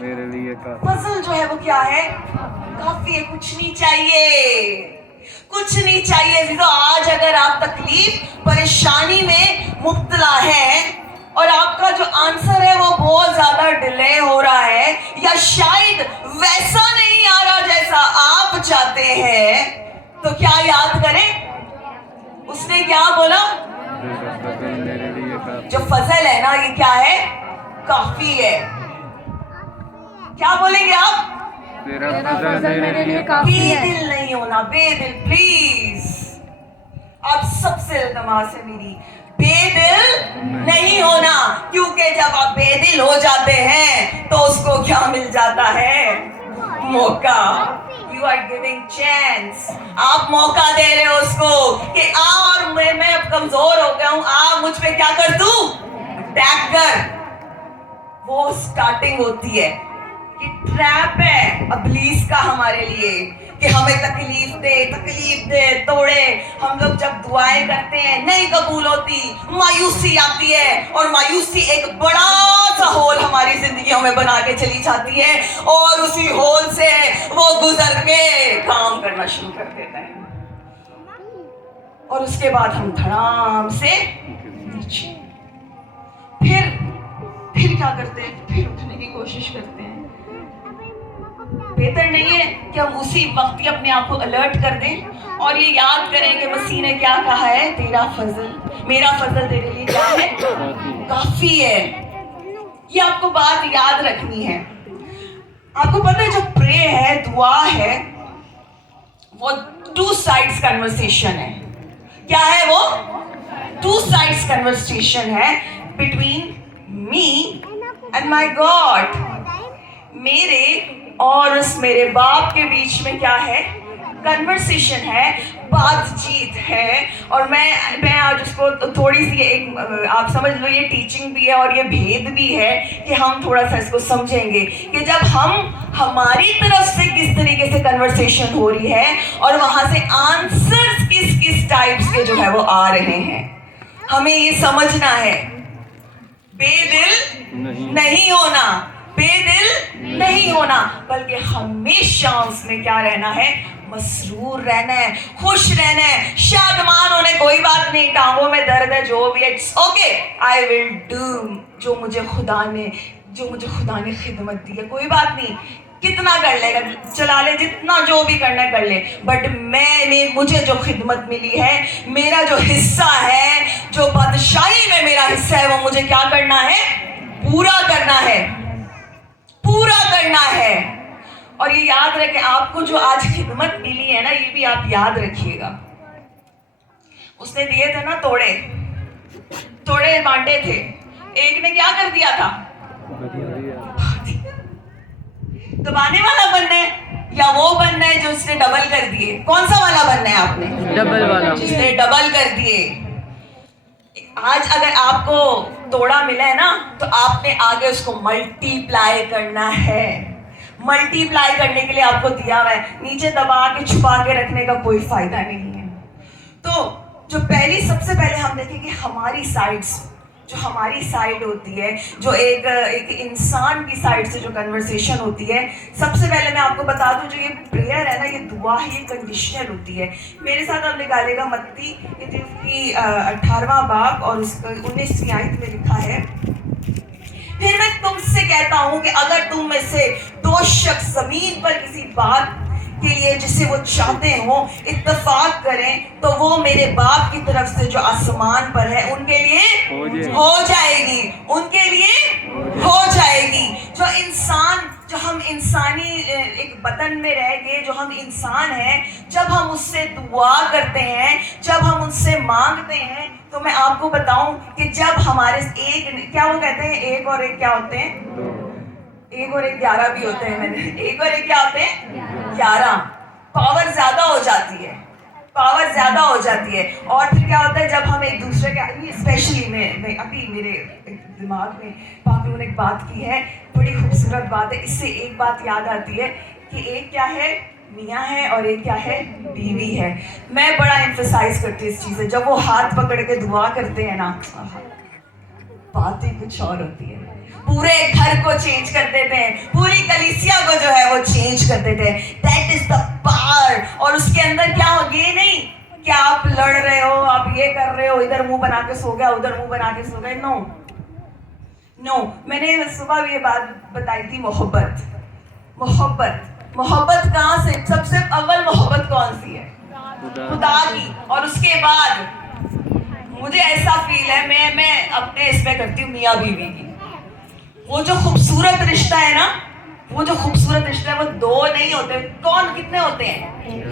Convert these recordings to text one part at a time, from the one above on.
मेरे लिए फजल जो है वो क्या है? काफी है, कुछ नहीं चाहिए, कुछ नहीं चाहिए। तो आज अगर आप तकलीफ परेशानी में मुब्तला हैं और आपका जो आंसर है वो बहुत ज्यादा डिले हो रहा है या शायद वैसा नहीं आ रहा जैसा आप चाहते हैं, तो क्या याद करें उसने क्या बोला? मेरे लिए जो फजल है ना, ये क्या है? काफी है। क्या बोलेंगे आप? तेरा फजल मेरे लिए काफी है। बेदिल नहीं होना, बेदिल प्लीज। आप सबसे इल्तमास है मेरी, बेदिल नहीं होना, क्योंकि जब आप बेदिल हो जाते हैं तो उसको क्या मिल जाता है? मौका। You are giving chance. आप मौका दे रहे हो उसको कि आ, और मैं अब कमजोर हो गया हूं, आ मुझ पे क्या कर दूं? अटैक कर। वो स्टार्टिंग होती है कि ट्रैप है इब्लीस का हमारे लिए कि हमें तकलीफ दे, तोड़े। हम लोग जब दुआएं करते हैं नहीं कबूल होती, मायूसी आती है और मायूसी एक बड़ा सा होल हमारी जिंदगियों में बना के चली जाती है और उसी होल से वो गुजर के काम करना शुरू कर देता है और उसके बाद हम धड़ाम से नीचे। फिर क्या करते हैं? फिर उठने की कोशिश करते हैं। बेहतर नहीं है कि हम उसी वक्त ही अपने आप को अलर्ट कर दें और ये याद करें कि मसीह ने क्या कहा है? तेरा फजल, मेरा फजल तेरे लिए क्या है? काफी है। ये आपको बात याद रखनी है। आपको पता है जो प्रे है, दुआ है, वो टू साइड्स कन्वर्सेशन है। क्या है वो? टू साइड्स कन्वर्सेशन है between me and my God. मेरे और उस मेरे बाप के बीच में क्या है? कन्वर्सेशन है, बातचीत है। और मैं आज उसको थोड़ी सी एक, आप समझ लो ये टीचिंग भी है और ये भेद भी है कि हम थोड़ा सा इसको समझेंगे कि जब हम हमारी तरफ से किस तरीके से कन्वर्सेशन हो रही है और वहां से आंसर्स किस किस टाइप्स के जो है वो आ रहे हैं, हमें ये समझना है। बेदिल नहीं होना, बेदिल नहीं होना, बल्कि हमेशा उसमें क्या रहना है? मसरूर रहना है, खुश रहना है, शादमान होने। कोई बात नहीं, टांगों में दर्द है, जो भी है, it's okay, I will do जो मुझे खुदा ने खिदमत दी है। कोई बात नहीं, कितना कर लेगा, चला ले, जितना जो भी करना है कर ले, बट मुझे जो खिदमत मिली है, मेरा जो हिस्सा है, जो बादशाही में मेरा हिस्सा है, वो मुझे क्या करना है? पूरा करना है, पूरा करना है। और ये याद रखें, आपको जो आज खिदमत मिली है ना, ये भी आप याद रखिएगा। उसने दिए थे ना तोड़े, तोड़े बांटे थे, एक ने क्या कर दिया था? दबाने वाला बनना है या वो बनना है जो उसने डबल कर दिए? कौन सा वाला बनना है आपने? डबल वाला, जिसने डबल कर दिए। आज अगर आपको तोड़ा मिला है ना, तो आपने आगे उसको मल्टीप्लाई करना है। मल्टीप्लाई करने के लिए आपको दिया हुआ है, नीचे दबा के छुपा के रखने का कोई फायदा नहीं है। तो जो सबसे पहले हम देखेंगे हमारी साइड्स, जो हमारी साइड होती है, जो एक इंसान की साइड से जो कन्वर्सेशन होती है। सबसे पहले मैं आपको बता दूं, जो ये प्रेयर है ना, ये दुआ है, ये कंडीशनल होती है। मेरे साथ आप निकालेगा मत्ती की 18वां बाब और उसका 19वीं आयत में लिखा है, फिर मैं तुमसे कहता हूं कि अगर तुम में से दो शख्स जमीन पर किसी बात के लिए जिसे वो चाहते हो इत्तेफाक करें, तो वो मेरे बाप की तरफ से जो आसमान पर है उनके लिए हो जाएगी, उनके लिए हो जाएगी। जो हम इंसानी एक बदन में रह गए, जो हम इंसान हैं, जब हम उससे दुआ करते हैं, जब हम उससे मांगते हैं, तो मैं आपको बताऊं कि जब हमारे एक, क्या वो कहते हैं, एक और एक क्या होते हैं? एक और एक 11 भी होते हैं। मैंने एक और एक क्या होते हैं? 11। पावर ज्यादा हो जाती है, पावर ज्यादा हो जाती है। और फिर क्या होता है, जब हम एक दूसरे के, स्पेशली मैं अभी मेरे दिमाग में पापी ने एक बात की है, बड़ी खूबसूरत बात है। इससे एक बात याद आती है कि एक क्या है? मियाँ है और एक क्या है? बीवी है। मैं बड़ा एम्फसाइज करती हूँ इस चीज़ से। जब वो हाथ पकड़ के दुआ करते हैं ना, बात ही कुछ और होती है। पूरे घर को चेंज कर देते हैं, पूरी चेंज कर देते हैं। That is the power. और उसके अंदर क्या हो, ये नहीं कि आप लड़ रहे हो, आप ये कर रहे हो, इधर मुंह बना के सो गया, उधर मुंह बना के सो गए। नो नो, मैंने सुबह भी ये बात बताई थी, मोहब्बत। मोहब्बत मोहब्बत कहाँ से, सबसे अव्वल मोहब्बत कौन सी है? खुदा की। और उसके बाद मुझे ऐसा फील है, मैं अपने इसमें करती हूँ मियाँ बीवी की। वो जो खूबसूरत रिश्ता है ना, वो जो खूबसूरत रिश्ता है, वो दो नहीं होते। कौन, कितने होते हैं?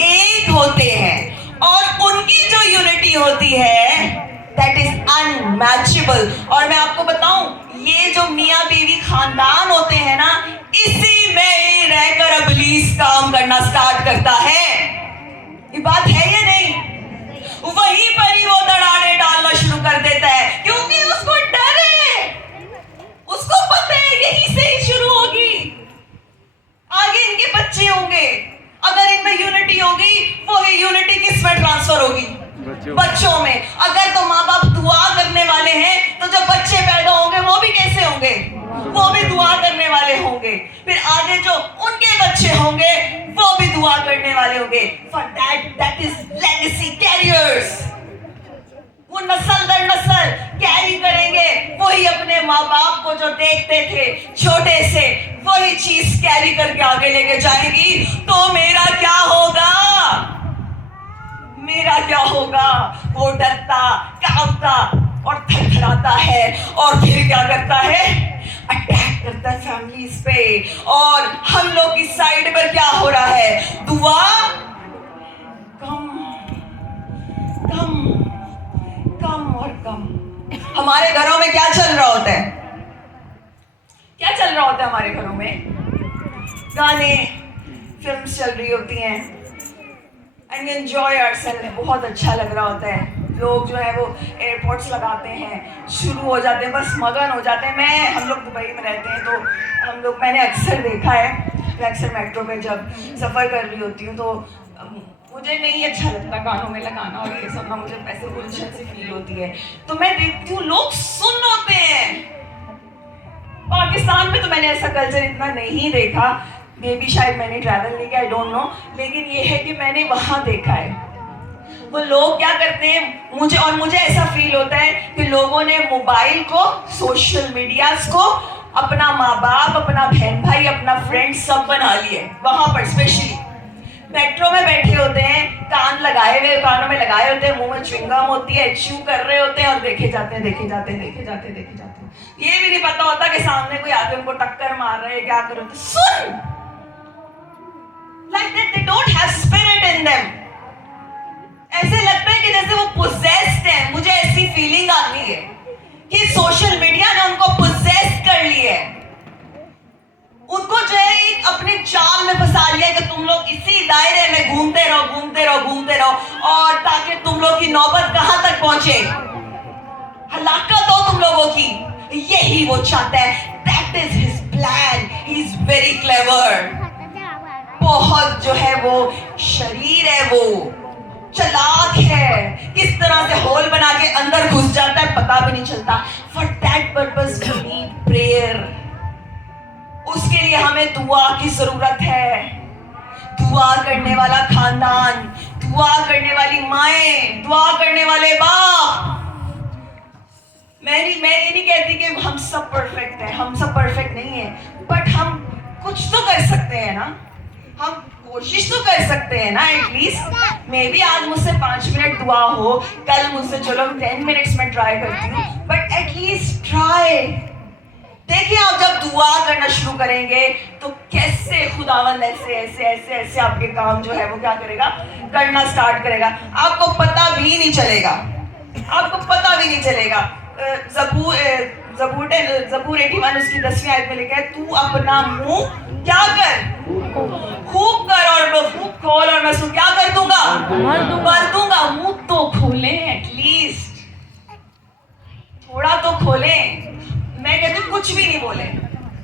एक होते हैं। और उनकी जो यूनिटी होती है, दैट इज अनमैचेबल। और मैं आपको बताऊं, ये जो मियाँ बीवी खानदान होते हैं ना, इसी में ही रहकर इब्लीस काम करना स्टार्ट करता है। ये बात है या नहीं? वहीं पर ही वो दरारें डालना शुरू कर देता है, क्योंकि उसको डर है, उसको पता है यहीं से ही शुरू होगी, आगे इनके बच्चे होंगे। अगर इनमें यूनिटी होगी, वही यूनिटी किस में ट्रांसफर होगी? बच्चों में। अगर तो माँ बाप दुआ करने वाले हैं, तो जब बच्चे पैदा होंगे वो भी कैसे होंगे? वो भी दुआ करने वाले होंगे। फिर आगे जो उनके बच्चे होंगे, वो भी दुआ करने वाले होंगे। For that is legacy carriers. वो नस्ल दर नस्ल कैरी करेंगे, वही अपने माँ बाप को जो देखते थे छोटे से, वही चीज कैरी करके आगे लेके जाएंगी। तो मेरा क्या होगा? मेरा क्या होगा? वो डरता, कांपता और थरथराता है, और फिर क्या करता है? अटैक करता है फैमिलीज पे। और हम लोग की साइड पर क्या हो रहा है? दुआ कम कम कम और कम। हमारे घरों में क्या चल रहा होता है? क्या चल रहा होता है हमारे घरों में? गाने, फिल्म्स चल रही होती हैं, एंड एंजॉय आवरसेल्फ। बहुत अच्छा लग रहा होता है। लोग जो है वो एयरपोर्ट्स लगाते हैं, शुरू हो जाते हैं, बस मगन हो जाते हैं। हम लोग दुबई में रहते हैं, तो मैंने अक्सर देखा है, मैं अक्सर मेट्रो में जब सफ़र कर रही होती हूँ, तो मुझे नहीं अच्छा लगता कानों में लगाना और ये सब ना, मुझे ऐसे उलझन सी फील होती है। तो मैं देखती हूँ लोग सुन होते हैं। पाकिस्तान में तो मैंने ऐसा कल्चर इतना नहीं देखा, मे बी शायद मैंने ट्रैवल नहीं किया, आई डोंट नो, लेकिन ये है कि मैंने वहाँ देखा है। वो लोग क्या करते हैं, मुझे ऐसा फील होता है कि लोगों ने मोबाइल को, सोशल मीडिया को अपना माँ बाप, अपना बहन भाई, अपना फ्रेंड सब बना लिए। वहाँ पर स्पेशली मेट्रो में बैठे होते हैं, कान लगाए हुए, कानों में लगाए होते हैं, मुंह में च्युइंगम होती है, च्यू कर रहे होते हैं, और देखे जाते हैं। ये भी नहीं पता होता कि सामने कोई आके उनको टक्कर मार रहे हैं, क्या कर रहे होते। सुन, like that they don't have spirit in them. ऐसे लगता है कि जैसे वो possessed हैं। मुझे ऐसी फीलिंग आती है कि सोशल मीडिया ने उनको possess कर लिया है। उनको जो है एक अपने जाल में फंसा लिया कि तुम लोग इसी दायरे में घूमते रहो, और ताकि तुम लोग की नौबत कहां तक पहुंचे, हलाकत हो तुम लोगों की। यही वो चाहता है। That is his plan. He is very clever. बहुत जो है वो शरीर है, वो चालाक है, किस तरह से होल बना के अंदर घुस जाता है पता भी नहीं चलता। For that purpose we need prayer. उसके लिए हमें दुआ की जरूरत है। दुआ करने वाला खानदान, दुआ करने वाली माएं, दुआ करने वाले बाप। मैं ये नहीं कहती कि हम सब परफेक्ट हैं, हम सब परफेक्ट नहीं है, बट हम कुछ तो कर सकते हैं ना, हम कोशिश तो कर सकते हैं ना एटलीस्ट। मे बी आज मुझसे 5 मिनट दुआ हो, कल मुझसे चलो 10 मिनट्स में ट्राई करती हूँ, बट एटलीस्ट ट्राई। देखिए, आप जब दुआ करना शुरू करेंगे तो कैसे खुदावंद ऐसे आपके काम जो है वो क्या करेगा, करना स्टार्ट करेगा। आपको पता भी नहीं चलेगा। ज़बूर 81 उसकी 10वीं आयत में लिखा है, तू अपना मुंह क्या कर, खूब कर, और खूब खोल, और मैं उसको क्या कर दूंगा, भर दूंगा। मुंह तो खोले, एटलीस्ट थोड़ा तो खोले। मैं कहती हूँ कुछ भी नहीं बोले,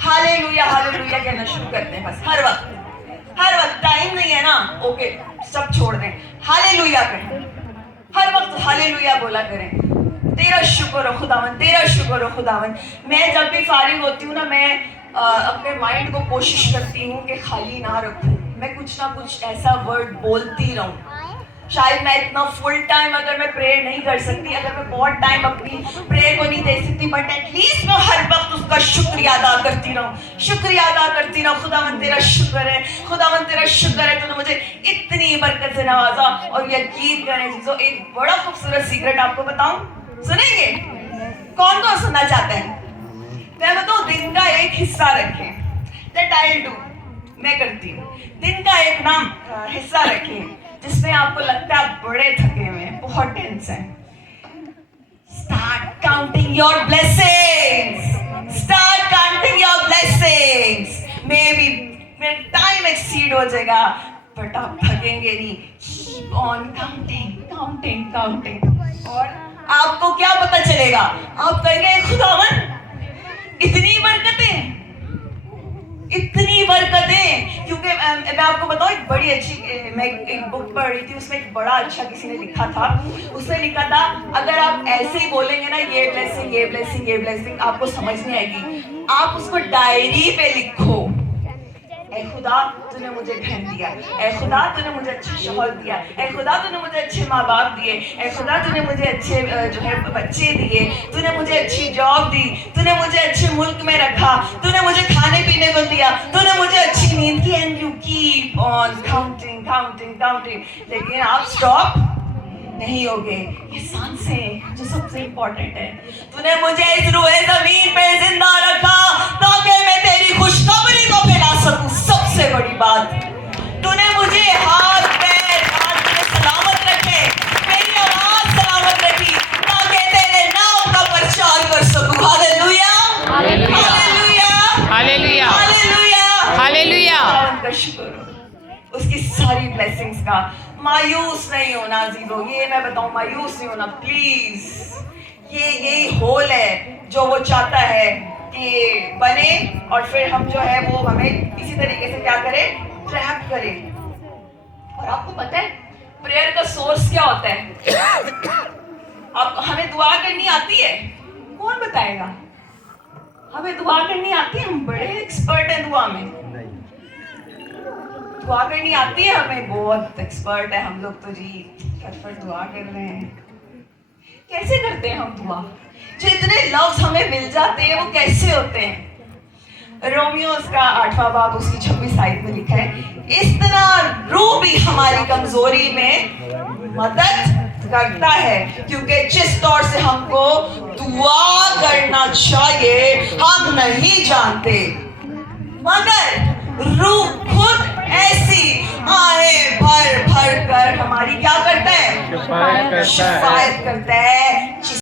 हालेलुया हालेलुया कहना शुरू करते हैं बस। हर वक्त टाइम नहीं है ना, ओके सब छोड़ दें, हालेलुया करें, हर वक्त हालेलुया बोला करें। तेरा शुक्र हो खुदावन, तेरा शुक्र हो खुदावन। मैं जब भी फारिग होती हूँ ना, मैं अपने माइंड को कोशिश करती हूँ कि खाली ना रखूँ, मैं कुछ ना कुछ ऐसा वर्ड बोलती रहूँ। शायद मैं इतना फुल टाइम अगर मैं प्रेयर नहीं कर सकती, अगर मैं बहुत टाइम अपनी प्रेयर को नहीं दे सकती, बट एटलीस्ट मैं हर वक्त उसका शुक्रिया अदा करती रहूँ, शुक्रिया अदा करती रहूँ। खुदावन तेरा शुक्र है, खुदावन तेरा शुक्र है, तूने मुझे इतनी बरकत से नवाजा। और यकीन करें चीजों, एक बड़ा खूबसूरत सीक्रेट आपको बताऊं, सुनेंगे? कौन कौन सुनना चाहते हैं? मैं बताऊं, दिन का एक हिस्सा रखें, दैट आई विल डू, मैं करती हूँ। दिन का एक नाम हिस्सा रखें जिसमें आपको लगता है आप बड़े थके हुए हैं, बहुत टेंस हैं। Start counting your blessings, start counting your blessings. May be time exceed हो जाएगा, बट आप थकेंगे नहीं। Keep on counting, counting, counting. और आपको क्या पता चलेगा? आप कहेंगे खुदावन इतनी बरकतें, इतनी बरकतें। क्योंकि मैं आपको बताऊं, एक बड़ी अच्छी, मैं एक बुक पढ़ रही थी, उसमें एक बड़ा अच्छा किसी ने लिखा था। उसने लिखा था, अगर आप ऐसे ही बोलेंगे ना, ये ब्लेसिंग, ये ब्लेसिंग, ये ब्लेसिंग, आपको समझ नहीं आएगी। आप उसको डायरी पे लिखो। ऐ खुदा तूने मुझे बहन दिया, ऐ खुदा तूने मुझे अच्छा शौहर दिया, ऐ खुदा तूने मुझे अच्छे माँ बाप दिए, ऐ खुदा तूने मुझे अच्छे जो है बच्चे दिए, तूने मुझे अच्छी जॉब दी, तूने मुझे अच्छे मुल्क में रखा, तूने मुझे खाने पीने को दिया, तूने मुझे अच्छी नींद की। And you keep on counting, counting, counting. लेकिन आप स्टॉप नहीं होगे। ये सांसें जो सबसे इंपॉर्टेंट है। तूने मुझे इस रूए जमीन पे जिंदा रखा ताकि मैं तेरी खुशखबरी को फैला सकूं। सबसे बड़ी बात, तूने मुझे हाथ पैर हाथ में सलामत रखे, मेरी आवाज सलामत रखी ताकि तेरे नाम का प्रचार कर सकूं। Hallelujah, hallelujah, hallelujah, hallelujah, hallelujah. खुदावंद का शुक्र हो उसकी सारी ब्लेसिंग्स का। मायूस नहीं होना जीरो, ये मैं बताऊं, मायूस नहीं होना प्लीज। ये यही होल है जो वो चाहता है कि बने, और फिर हम जो है वो हमें इसी तरीके से क्या करें, ट्रैप करें। और आपको पता है प्रेयर का सोर्स क्या होता है? अब हमें दुआ करनी आती है, कौन बताएगा? हमें दुआ करनी आती है, हम बड़े एक्सपर्ट हैं दुआ में। दुआ करनी आती है हमें, बहुत एक्सपर्ट है हम लोग तो जी, फट दुआ कर रहे हैं। कैसे करते हैं हम दुआ? जो इतने लफ्ज हमें मिल जाते हैं वो कैसे होते हैं? रोमियो उसका 8वां बाब उसकी 26 आयत में लिखा है, इस तरह रूह भी हमारी कमजोरी में मदद करता है, क्योंकि जिस तौर से हमको दुआ करना चाहिए हम नहीं जानते, मगर रूह खुद ऐसी आहें भर भर कर हमारी क्या करता है? शिफायत करता है।